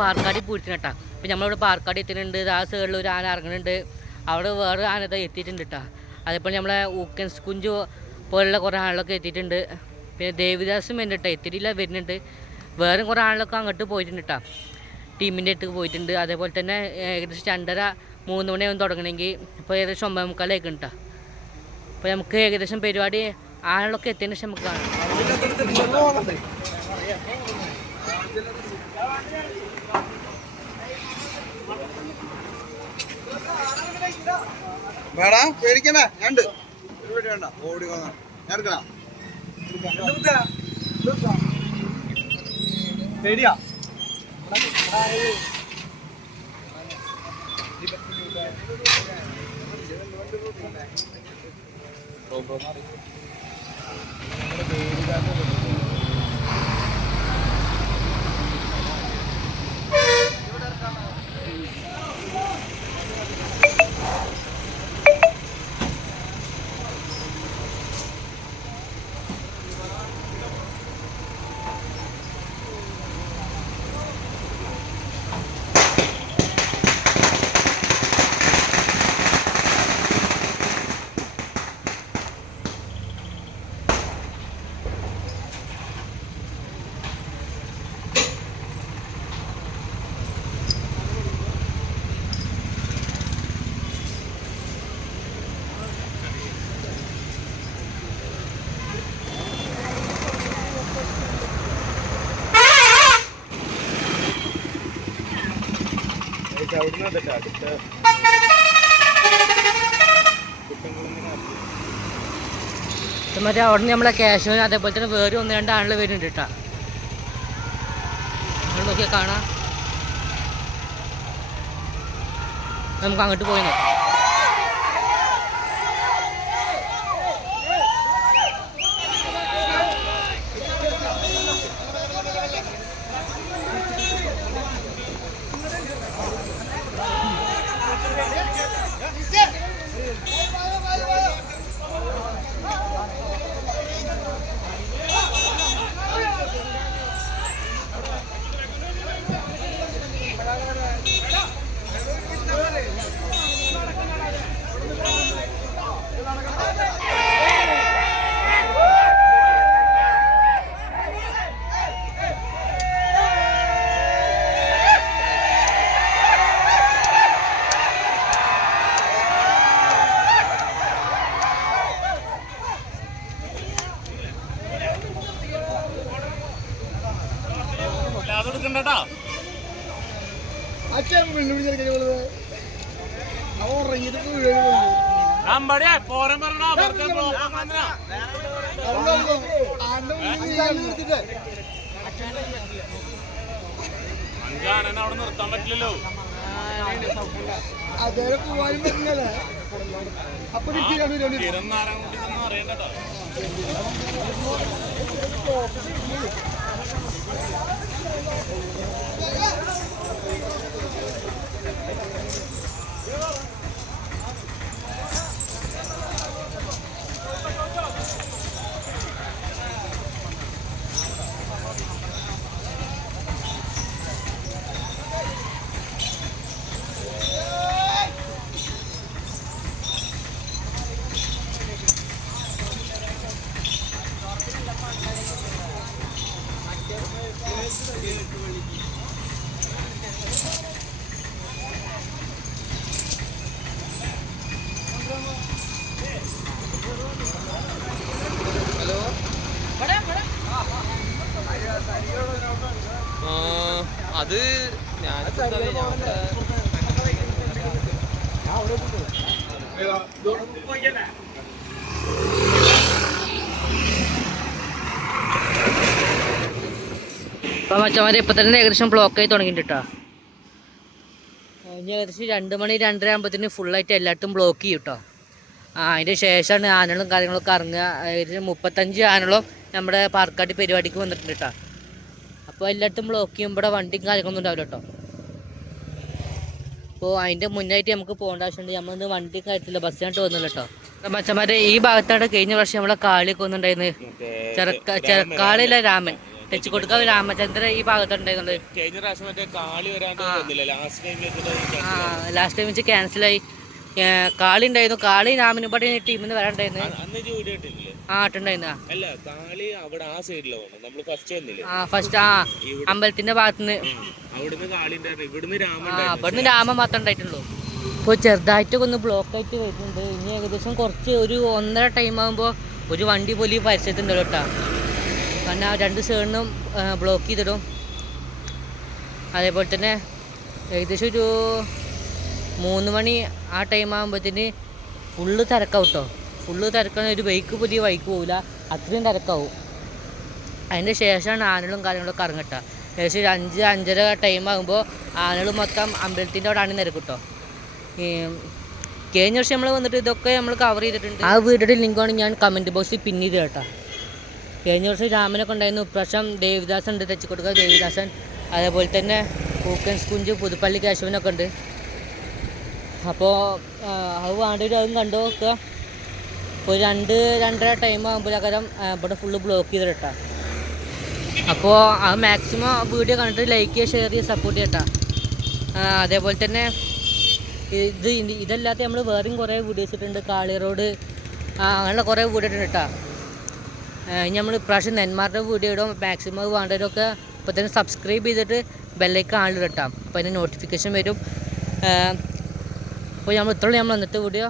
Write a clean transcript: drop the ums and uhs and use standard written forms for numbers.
പാർക്കാടി പോയിട്ടുണ്ട് കേട്ടോ. അപ്പം നമ്മളിവിടെ പാർക്കാടി എത്തിയിട്ടുണ്ട്. ആ സൈഡിൽ ഒരു ആന ഇറങ്ങുന്നുണ്ട്. അവിടെ വേറെ ആന എത്തിയിട്ടുണ്ട് കേട്ടോ. അതേപോലെ നമ്മളെ ഊക്കൻസ് കുഞ്ചു പോലുള്ള കുറേ ആളുകളൊക്കെ എത്തിയിട്ടുണ്ട്. പിന്നെ ദേവിദാസും വരുന്നുണ്ട് കേട്ടോ, എത്തിയിട്ടില്ല, വരുന്നുണ്ട്. വേറെ കുറേ ആളുകളൊക്കെ അങ്ങോട്ട് പോയിട്ടുണ്ട് കേട്ടോ, ടീമിൻ്റെ അടുത്ത് പോയിട്ടുണ്ട്. അതേപോലെ തന്നെ ഏകദേശം 2:30-3 മണിയാവും തുടങ്ങണമെങ്കിൽ. ഇപ്പോൾ ഏകദേശം 9:45 കേട്ടോ. അപ്പോൾ നമുക്ക് ഏകദേശം പരിപാടി ആളുകളൊക്കെ എത്തിയതിന് ശേഷം നമുക്ക് കാണാം. വേടാ പേടിക്കണേ, ഞാൻ വേണ്ട ഓടി ഞാൻ എടുക്കണം. പേടിയാ മറ്റേ അവിടെ നിന്ന് നമ്മളെ ക്യാഷുവിന് അതേപോലെ തന്നെ വേറെ 1-2 ആളുകൾ വരുന്നുണ്ട് കേട്ടോ. നോക്കിയാൽ കാണാം. നമുക്ക് അങ്ങോട്ട് പോയി നോക്കാം. അവിടെ നിർത്താൻ പറ്റില്ലല്ലോ. അതേ പോവാനും പറ്റില്ലല്ലേ. അപ്പൊ അറിയണ്ടോ. അത് ഞാൻ അപ്പോൾ മച്ചന്മാരെ ഇപ്പം തന്നെ ഏകദേശം ബ്ലോക്കായി തുടങ്ങിയിട്ടാ. ഇനി ഏകദേശം 2 മണി 2:30 ആകുമ്പോഴത്തേന് ഫുള്ളായിട്ട് എല്ലായിടത്തും ബ്ലോക്ക് ചെയ്യും കേട്ടോ. അതിൻ്റെ ശേഷമാണ് ആനകളും കാര്യങ്ങളൊക്കെ ഇറങ്ങുക. ഏകദേശം 35 ആനകളും നമ്മുടെ പാർക്കാട്ടി പരിപാടിക്ക് വന്നിട്ടുണ്ട് കേട്ടോ. അപ്പോൾ എല്ലായിടത്തും ബ്ലോക്ക് ചെയ്യും. ഇവിടെ വണ്ടിയും കാര്യങ്ങളൊന്നും ഉണ്ടാവില്ല കേട്ടോ. അപ്പോൾ അതിൻ്റെ മുന്നായിട്ട് നമുക്ക് പോകേണ്ട ആവശ്യമുണ്ട്. നമ്മളിന്ന് വണ്ടി കയറ്റില്ല, ബസ്സിനായിട്ട് വന്നില്ല കേട്ടോ. മച്ചന്മാരെ ഈ ഭാഗത്താണ് കഴിഞ്ഞ വർഷം നമ്മളെ കാളിയൊക്കെ വന്നിട്ടുണ്ടായിരുന്നു. ചെറുക്കാളിയിലെ രാമൻ തെച്ചിക്കൊടുക്ക രാമചന്ദ്രൻ ഈ ഭാഗത്തുണ്ടായിരുന്നത്. കഴിഞ്ഞ പ്രാവശ്യം മറ്റേ കാളി വരാണ്ട് വന്നില്ല ലാസ്റ്റ് ടൈം വെച്ച് ക്യാൻസലായി. കാളി ഉണ്ടായിരുന്നു, കാളി രാമനുപാടി ടീമിൽ നിന്ന് വരാണ്ടായിരുന്നു. ഇട്ടുണ്ടായിരുന്നു. ഫസ്റ്റ് അമ്പലത്തിന്റെ ഭാഗത്തുനിന്ന് ഇവിടുന്ന് രാമൻ മാത്രം ഉണ്ടായിട്ടുള്ളൂ. ഇപ്പോൾ ചെറുതായിട്ടൊക്കെ ഒന്ന് ബ്ലോക്ക് ആയിട്ട് വരുന്നുണ്ട്. ഇനി ഏകദേശം കുറച്ച് ഒരു 1:30 ടൈം ആകുമ്പോൾ ഒരു വണ്ടി പോലും ഈ പരിസരത്തുണ്ടല്ലോ കേട്ടോ. കാരണം ആ 2 സൈഡിനും ബ്ലോക്ക് ചെയ്തിടും. അതേപോലെ തന്നെ ഏകദേശം ഒരു 3 മണി ആ ടൈം ആകുമ്പോഴത്തേന് ഫുള്ള് തിരക്കാവും കേട്ടോ. ഫുള്ള് തിരക്കാണ്. ഒരു ബൈക്ക് പുതിയ ബൈക്ക് പോകില്ല, അത്രയും തിരക്കാവും. അതിൻ്റെ ശേഷമാണ് ആനകളും കാര്യങ്ങളൊക്കെ ഇറങ്ങട്ടോ. ഏകദേശം ഒരു 5-5:30 ടൈം ആകുമ്പോൾ ആനകൾ മൊത്തം അമ്പലത്തിൻ്റെ അവിടെ ആണ് നിരക്കും കേട്ടോ. കഴിഞ്ഞ വർഷം നമ്മൾ വന്നിട്ട് ഇതൊക്കെ നമ്മൾ കവർ ചെയ്തിട്ടുണ്ട്. ആ വീഡിയോയുടെ ലിങ്കാണ് ഞാൻ കമൻറ്റ് ബോക്സിൽ പിൻ ചെയ്ത് കേട്ടോ. കഴിഞ്ഞ വർഷം രാമനൊക്കെ ഉണ്ടായിരുന്നു. ഇപ്രാവശ്യം ദേവിദാസൻ ഉണ്ട്, തെച്ചിക്കൊടുക്ക ദേവിദാസൻ. അതേപോലെ തന്നെ ഊക്കൻസ് കുഞ്ച് പുതുപ്പള്ളി കേശവനൊക്കെ ഉണ്ട്. അപ്പോൾ അത് വേണ്ടവർ അതും കണ്ടു നോക്കുക. ഒരു 2-2:30 ടൈം ആകുമ്പോഴേക്കാരം ഇവിടെ ഫുള്ള് ബ്ലോക്ക് ചെയ്തിട്ടാ. അപ്പോൾ അത് മാക്സിമം വീഡിയോ കണ്ടിട്ട് ലൈക്ക് ചെയ്യുക, ഷെയർ ചെയ്യുക, സപ്പോർട്ട് ചെയ്യട്ടാ. അതേപോലെ തന്നെ ഇതല്ലാത്ത നമ്മൾ വേറെയും കുറേ വീഡിയോസ് ഇട്ടിട്ടുണ്ട്. കാളി റോഡ് അങ്ങനെയുള്ള കുറേ വീഡിയോ ഇട്ടുണ്ട് കേട്ടോ. ഇനി നമ്മൾ ഇപ്രാവശ്യം നെന്മാരുടെ വീഡിയോ ഇടും. മാക്സിമം വേണ്ടവരൊക്കെ ഇപ്പോൾ തന്നെ സബ്സ്ക്രൈബ് ചെയ്തിട്ട് ബെല്ലൈക്കൺ ആളിൽ ഇട്ടാം. അപ്പോൾ അതിന് നോട്ടിഫിക്കേഷൻ വരും. അപ്പോൾ നമ്മൾ ഇത്രയുള്ളൂ നമ്മൾ ഇന്നത്തെ വീഡിയോ.